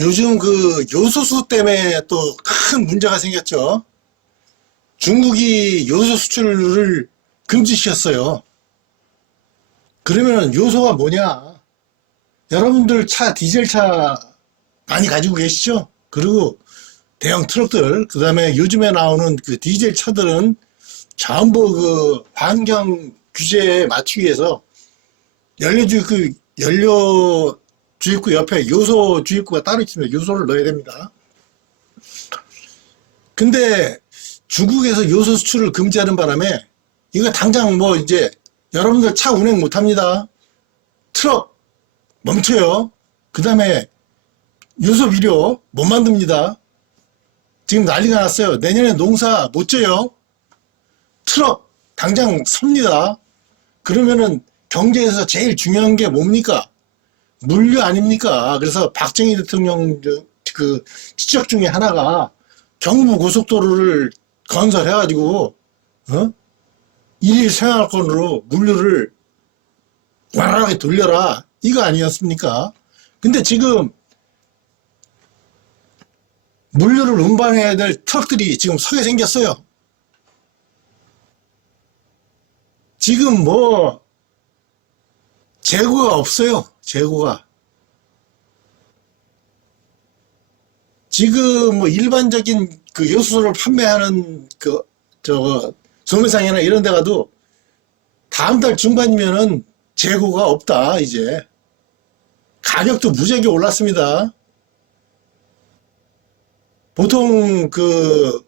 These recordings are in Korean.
요즘 그 요소수 때문에 또 큰 문제가 생겼죠. 중국이 요소 수출을 금지시켰어요. 그러면 요소가 뭐냐? 여러분들 차, 디젤 차 많이 가지고 계시죠? 그리고 대형 트럭들, 그 다음에 요즘에 나오는 그 디젤 차들은 전부 그 환경 규제에 맞추기 위해서 연료주, 그 연료 주입구 옆에 요소 주입구가 따로 있습니다. 요소를 넣어야 됩니다. 근데 중국에서 요소 수출을 금지하는 바람에 이거 당장 뭐 이제 여러분들 차 운행 못 합니다. 트럭 멈춰요. 그 다음에 요소 비료 못 만듭니다. 지금 난리가 났어요. 내년에 농사 못 져요. 트럭 당장 섭니다. 그러면은 경제에서 제일 중요한 게 뭡니까? 물류 아닙니까? 그래서 박정희 대통령 그 지적 중에 하나가 경부 고속도로를 건설해가지고 어? 일일 생활권으로 물류를 완화하게 돌려라 이거 아니었습니까? 근데 지금 물류를 운반해야 될 트럭들이 지금 서게 생겼어요. 지금 뭐 재고가 없어요. 재고가. 지금 뭐 일반적인 그 요소를 판매하는 그 저거 소매상이나 이런 데 가도 다음 달 중반이면은 재고가 없다 이제 가격도 무지하게 올랐습니다. 보통 그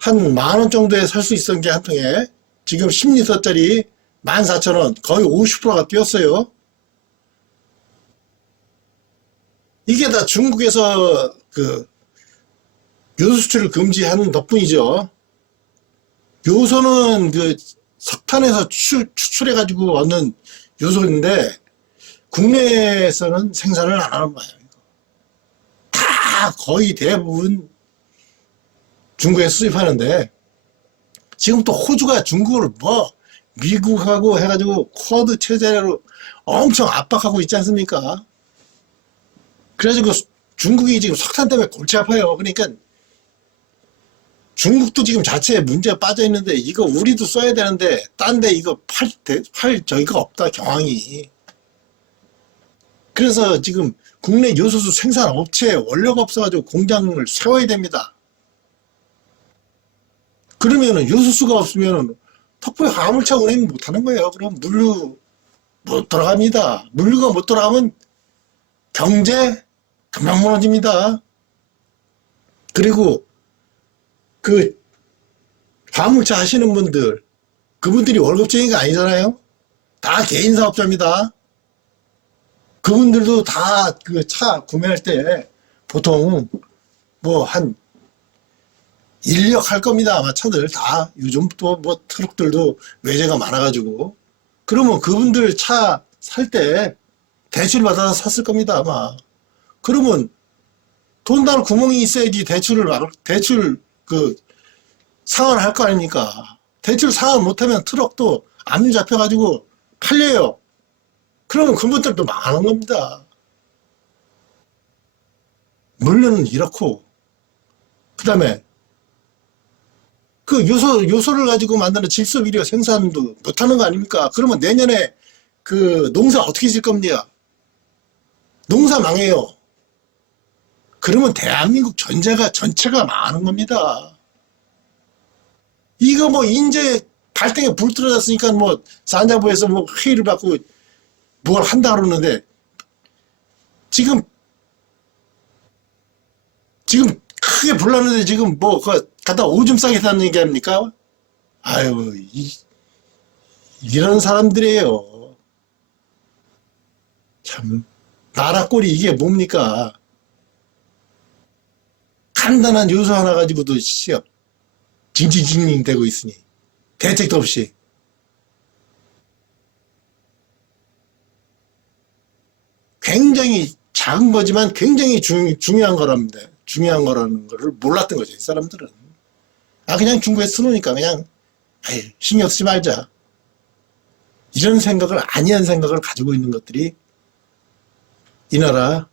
한 만 원 정도에 살 수 있었던 게 한 통에 지금 10리터짜리 14,000원 거의 50%가 뛰었어요. 이게 다 중국에서 그 요소 수출을 금지하는 덕분이죠. 요소는 그 석탄에서 추, 추출해 가지고 얻는 요소인데 국내에서는 생산을 안 하는 거예요. 다 거의 대부분 중국에 수입하는데 지금 또 호주가 중국을 뭐 미국하고 해가지고 쿼드 체제로 엄청 압박하고 있지 않습니까? 그래가지고 중국이 지금 석탄 때문에 골치 아파요. 그러니까 중국도 지금 자체에 문제가 빠져 있는데 이거 우리도 써야 되는데 딴 데 이거 팔, 대- 팔 저기가 없다 경황이. 그래서 지금 국내 요소수 생산 업체에 원료가 없어가지고 공장을 세워야 됩니다. 그러면은 요소수가 없으면은 턱부에 화물차 운행 못 하는 거예요. 그럼 물류 못 들어갑니다. 물류가 못 들어가면 경제 금방 무너집니다. 그리고 그 화물차 하시는 분들 그분들이 월급쟁이가 아니잖아요. 다 개인 사업자입니다. 그분들도 다 그 차 구매할 때 보통 뭐 한 인력 할 겁니다. 아마 차들 다 요즘 또 뭐 트럭들도 외제가 많아가지고 그러면 그분들 차 살 때 대출 받아서 샀을 겁니다. 아마 그러면 돈날 구멍이 있어야지 대출을 말- 대출 그 상환을 할거 아닙니까? 대출 상환 못하면 트럭도 안 잡혀가지고 팔려요. 그러면 그분들도 망하는 겁니다. 물류는 이렇고, 그 다음에 그 요소, 요소를 가지고 만드는 질소 비료 생산도 못하는 거 아닙니까? 그러면 내년에 그 농사 어떻게 질 겁니까? 농사 망해요. 그러면 대한민국 전체가, 전체가 망하는 겁니다. 이거 뭐 인제 발등에 불 떨어졌으니까 뭐 산자부에서 뭐 회의를 받고 뭘 한다 그러는데 지금 지금 크게 불났는데 지금 뭐그 갖다 오줌 싸게 사는 얘기 합니까? 아유 이, 이런 사람들이에요. 참 나라 꼴이 이게 뭡니까? 간단한 요소 하나 가지고도 시업 징징징징 되고 있으니 대책도 없이 굉장히 작은 거지만 굉장히 중, 중요한 거랍니다. 중요한 거라는 거를 몰랐던 거죠. 이 사람들은. 아 그냥 중국에 쓰놓으니까 그냥 아이, 신경 쓰지 말자. 이런 생각을 아니한 생각을 가지고 있는 것들이 이 나라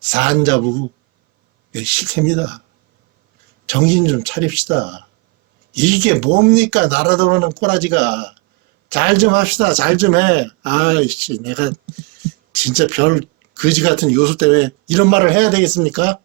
산자부 실태입니다. 정신 좀 차립시다. 이게 뭡니까 돌아는 꼬라지가 잘 좀 합시다 잘 좀 해 아이씨 내가 진짜 별 거지 같은 요소 때문에 이런 말을 해야 되겠습니까?